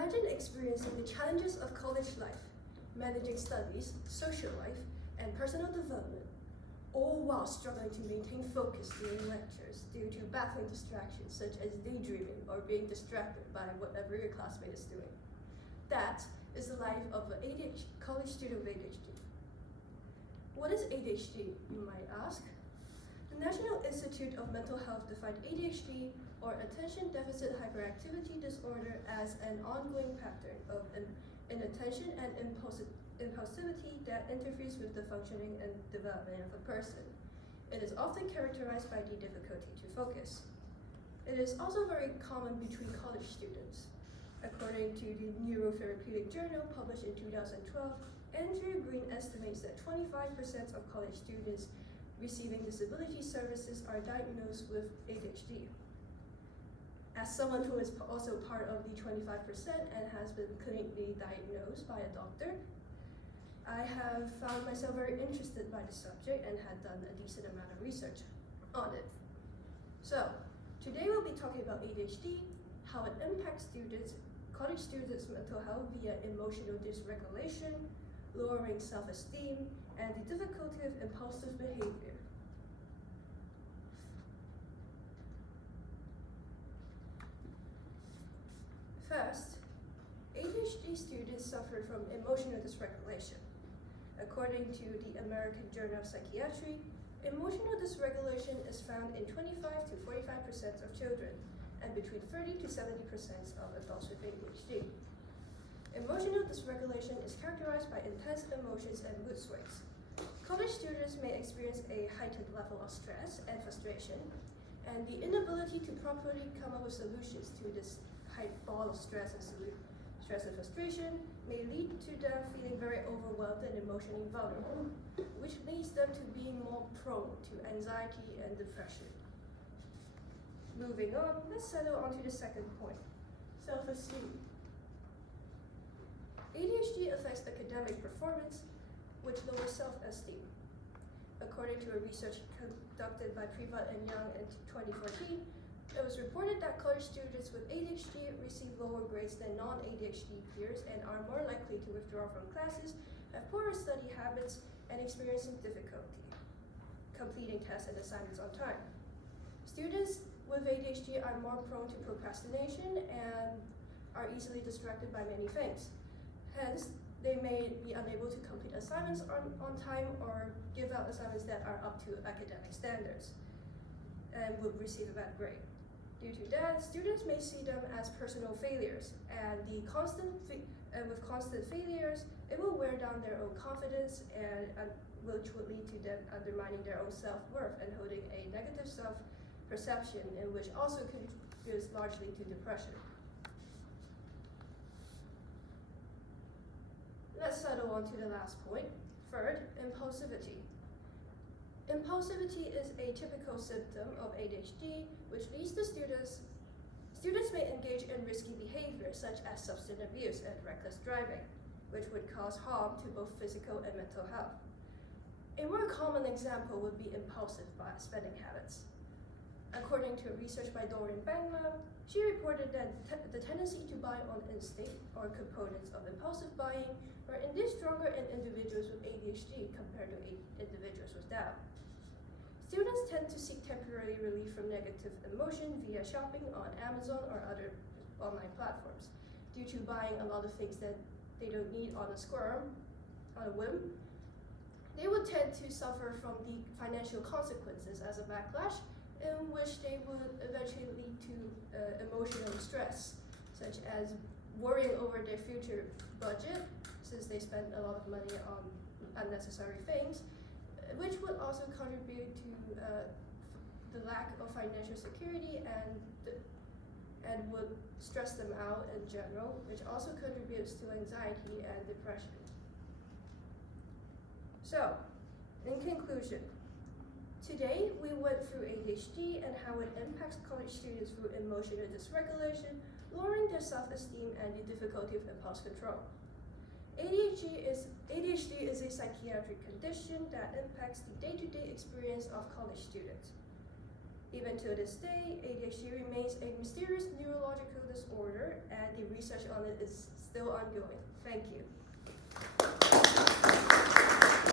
Imagine experiencing the challenges of college life, managing studies, social life, and personal development, all while struggling to maintain focus during lectures due to baffling distractions such as daydreaming or being distracted by whatever your classmate is doing. That is the life of an college student with ADHD. What is ADHD, you might ask? The National Institute of Mental Health defined ADHD, or Attention Deficit Hyperactivity Disorder, as an ongoing pattern of inattention and impulsivity that interferes with the functioning and development of a person. It is often characterized by the difficulty to focus. It is also very common between college students. According to the Neurotherapeutic Journal published in 2012, Andrew Green estimates that 25% of college students receiving disability services are diagnosed with ADHD. As someone who is also part of the 25% and has been clinically diagnosed by a doctor, I have found myself very interested by the subject and had done a decent amount of research on it. So, today we'll be talking about ADHD, how it impacts college students' mental health via emotional dysregulation, lowering self-esteem, and the difficulty of impulsive behavior. First, ADHD students suffer from emotional dysregulation. According to the American Journal of Psychiatry, emotional dysregulation is found in 25 to 45% of children and between 30 to 70% of adults with ADHD. Emotional dysregulation is characterized by intense emotions and mood swings. College students may experience a heightened level of stress and frustration, and the inability to properly come up with solutions to this high ball of stress and frustration may lead to them feeling very overwhelmed and emotionally vulnerable, which leads them to being more prone to anxiety and depression. Moving on, let's settle on to the second point, self-esteem. ADHD affects academic performance, which lowers self-esteem. According to a research conducted by Privat and Young in 2014, it was reported that college students with ADHD receive lower grades than non-ADHD peers and are more likely to withdraw from classes, have poorer study habits, and experiencing difficulty completing tests and assignments on time. Students with ADHD are more prone to procrastination and are easily distracted by many things. Hence, they may be unable to complete assignments on time or give out assignments that are up to academic standards and would receive a bad grade. Due to that, students may see them as personal failures, and with constant failures, it will wear down their own confidence and which would lead to them undermining their own self-worth and holding a negative self-perception, and which also contributes largely to depression. Let's settle on to the last point. Third, impulsivity. Impulsivity is a typical symptom of ADHD, which leads to students may engage in risky behavior such as substance abuse and reckless driving, which would cause harm to both physical and mental health. A more common example would be impulsive spending habits. According to research by Doreen Bangla, she reported that the tendency to buy on instinct or components of impulsive buying were indeed stronger in individuals with ADHD compared to individuals without. Students tend to seek temporary relief from negative emotion via shopping on Amazon or other online platforms. Due to buying a lot of things that they don't need on a whim, they would tend to suffer from the financial consequences as a backlash, in which they would eventually lead to emotional stress, such as worrying over their future budget, since they spend a lot of money on unnecessary things, which would also contribute to the lack of financial security and would stress them out in general, which also contributes to anxiety and depression. So, in conclusion, today we went through ADHD and how it impacts college students through emotional dysregulation, lowering their self-esteem, and the difficulty of impulse control. ADHD is a psychiatric condition that impacts the day-to-day experience of college students. Even to this day, ADHD remains a mysterious neurological disorder and the research on it is still ongoing. Thank you.